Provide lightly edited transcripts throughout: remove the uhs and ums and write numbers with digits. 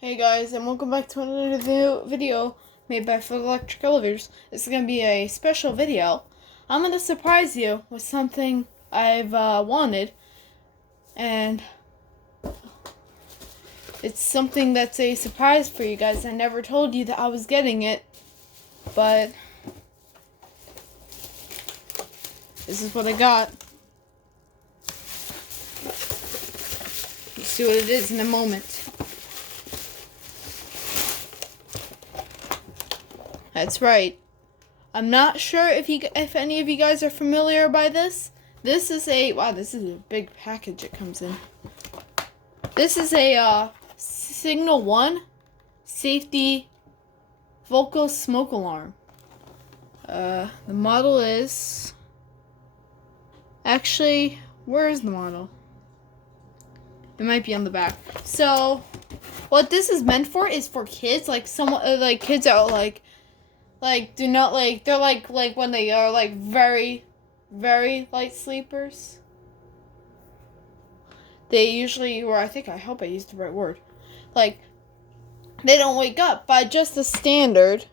Hey guys, and welcome back to another video made by Foot Electric Elevators. This is going to be a special video. I'm going to surprise you with something I've wanted, and it's something that's a surprise for you guys. I never told you that I was getting it, but this is what I got. You'll see what it is in a moment. That's right. I'm not sure if any of you guys are familiar by this. This is a big package it comes in. This is a SignalOne safety vocal smoke alarm. The model is actually, where is the model? It might be on the back. So, what this is meant for is for kids, like kids that are do not they're like when they are very, very light sleepers. They usually, or I hope I used the right word. They don't wake up by just the standard.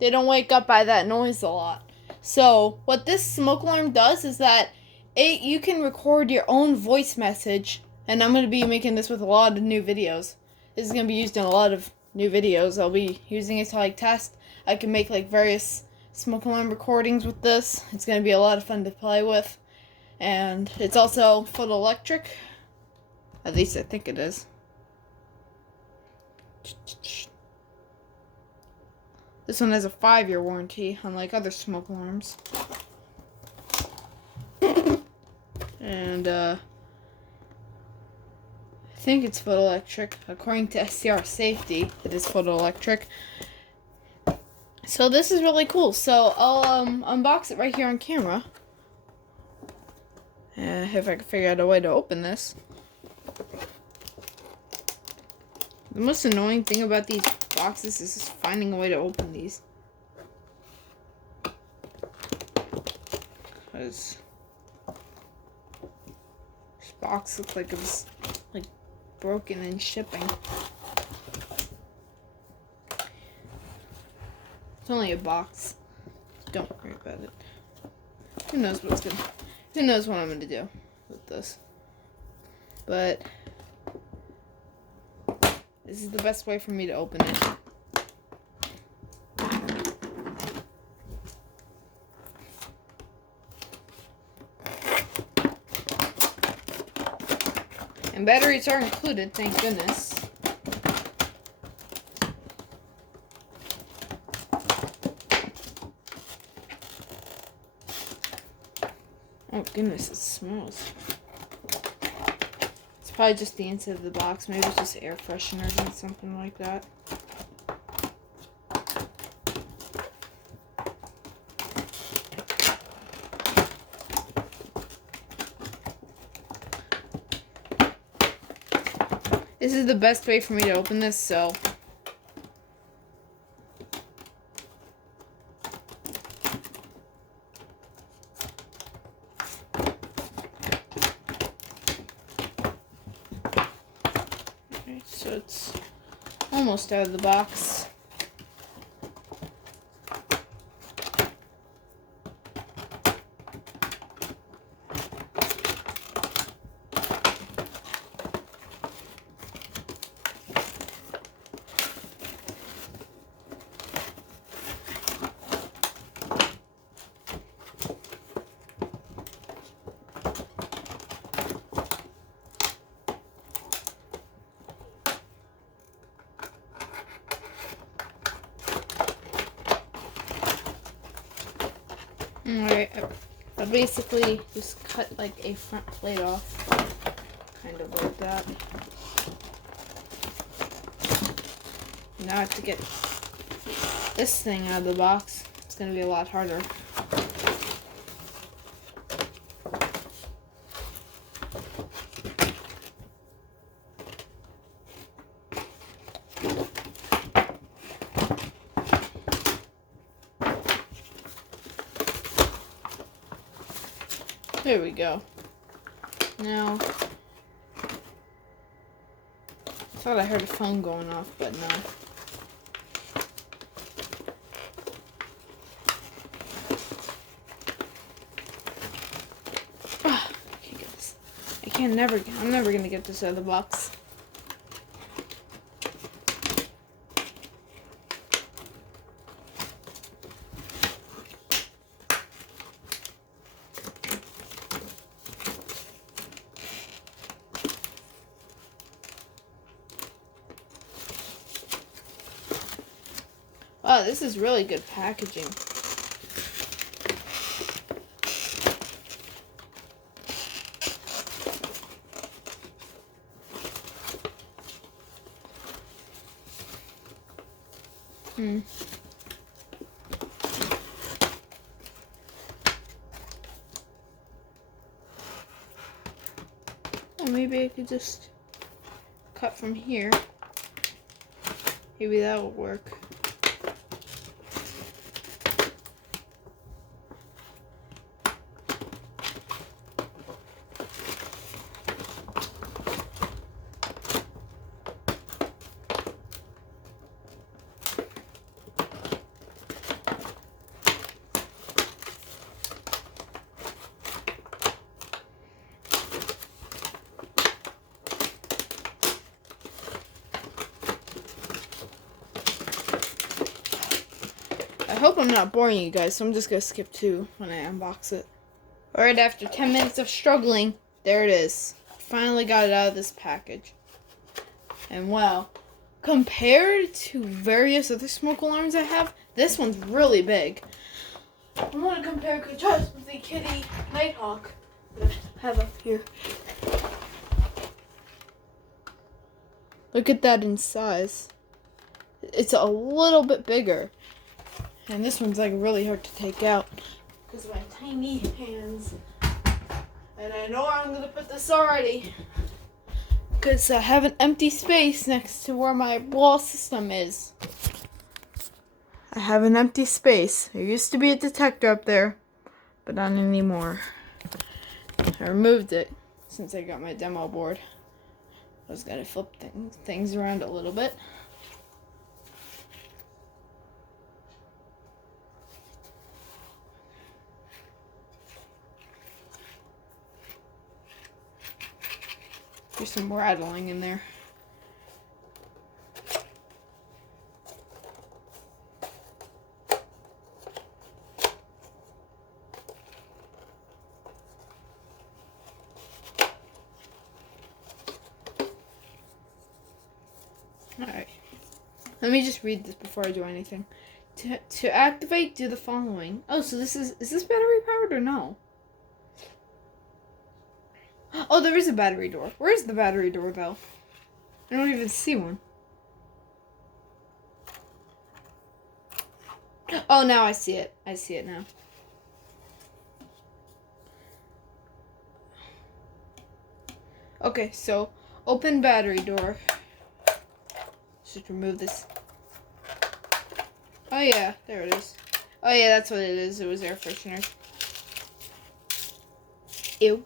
They don't wake up by that noise a lot. So what this smoke alarm does is that you can record your own voice message, and I'm going to be making this with a lot of new videos. This is going to be used in a lot of new videos. I'll be using it to test. I can make various smoke alarm recordings with this. It's going to be a lot of fun to play with. And it's also photoelectric. At least I think it is. This one has a 5-year warranty, unlike other smoke alarms. And I think it's photoelectric. According to Safetey, it is photoelectric. So this is really cool. So I'll unbox it right here on camera. If I can figure out a way to open this. The most annoying thing about these boxes is just finding a way to open these. Because this box looks like it was broken in shipping. It's only a box. Don't worry about it. Who knows what I'm gonna do with this. But this is the best way for me to open it. And batteries are included, thank goodness. Oh goodness, it smells. It's probably just the inside of the box. Maybe it's just air fresheners and something like that. This is the best way for me to open this, so alright, so it's almost out of the box. Alright, I basically just cut a front plate off, kind of like that. Now I have to get this thing out of the box. It's going to be a lot harder. There we go. Now, thought I heard a phone going off, but no. Ah, I can't get this. I'm never gonna get this out of the box. Wow, this is really good packaging. Well, maybe I could just cut from here. Maybe that will work. I hope I'm not boring you guys, so I'm just gonna skip 2 when I unbox it. Alright, after 10 minutes of struggling, there it is. Finally got it out of this package. And wow, compared to various other smoke alarms I have, this one's really big. I want to compare contrast with the Kitty Nighthawk that I have up here. Look at that in size. It's a little bit bigger. And this one's like really hard to take out because of my tiny hands. And I know I'm going to put this already because I have an empty space next to where my wall system is. I have an empty space. There used to be a detector up there, but not anymore. I removed it since I got my demo board. I was going to flip things around a little bit. There's some rattling in there. Alright. Let me just read this before I do anything. To activate, do the following. Oh, so is this battery powered or no? Oh, there is a battery door. Where is the battery door, though? I don't even see one. Oh, now I see it. I see it now. Okay, so open battery door. Just remove this. Oh, yeah, there it is. Oh, yeah, that's what it is. It was air fresheners. Ew.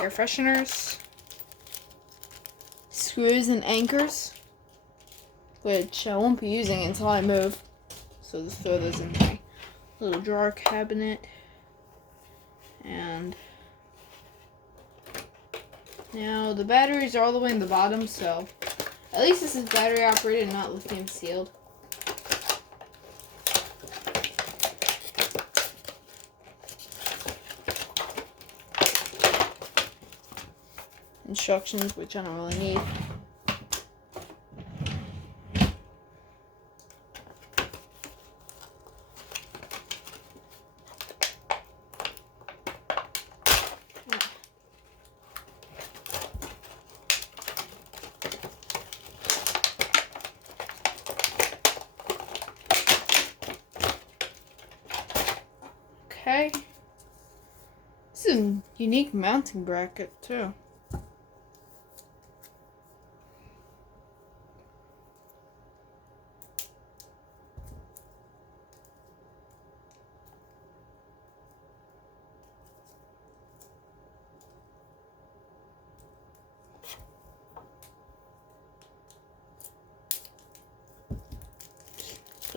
Air fresheners, screws and anchors, which I won't be using until I move, so just throw those in my little drawer cabinet. And now the batteries are all the way in the bottom, so at least this is battery operated, not lithium sealed. Instructions, which I don't really need. Okay. This is a unique mounting bracket, too.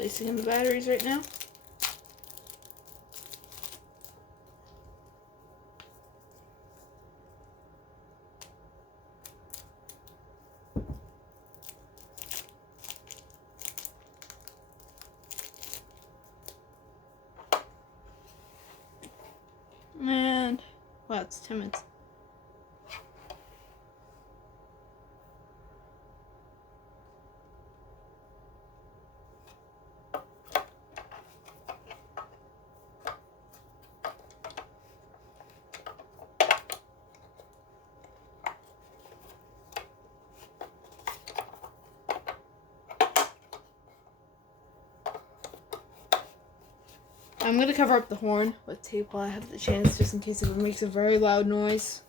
Placing in the batteries right now. And wow, it's 10 minutes. I'm going to cover up the horn with tape while I have the chance, just in case it makes a very loud noise.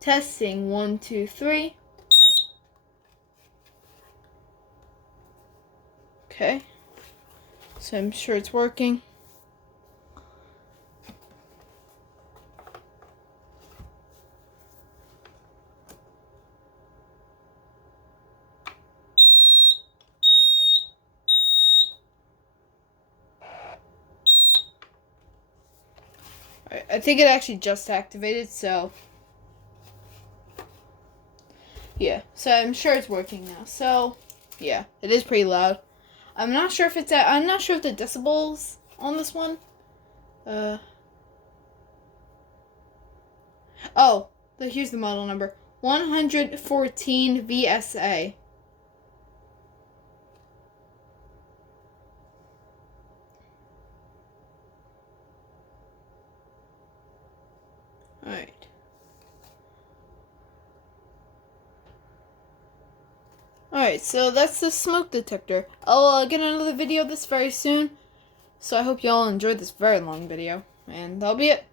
Testing 1, 2, 3. Okay, so I'm sure it's working. Alright, I think it actually just activated, so yeah, so I'm sure it's working now. So yeah, it is pretty loud. I'm not sure if the decibels on this one. Here's the model number. 114 VSA. Alright. Alright, so that's the smoke detector. I'll get another video of this very soon. So I hope y'all enjoyed this very long video. And that'll be it.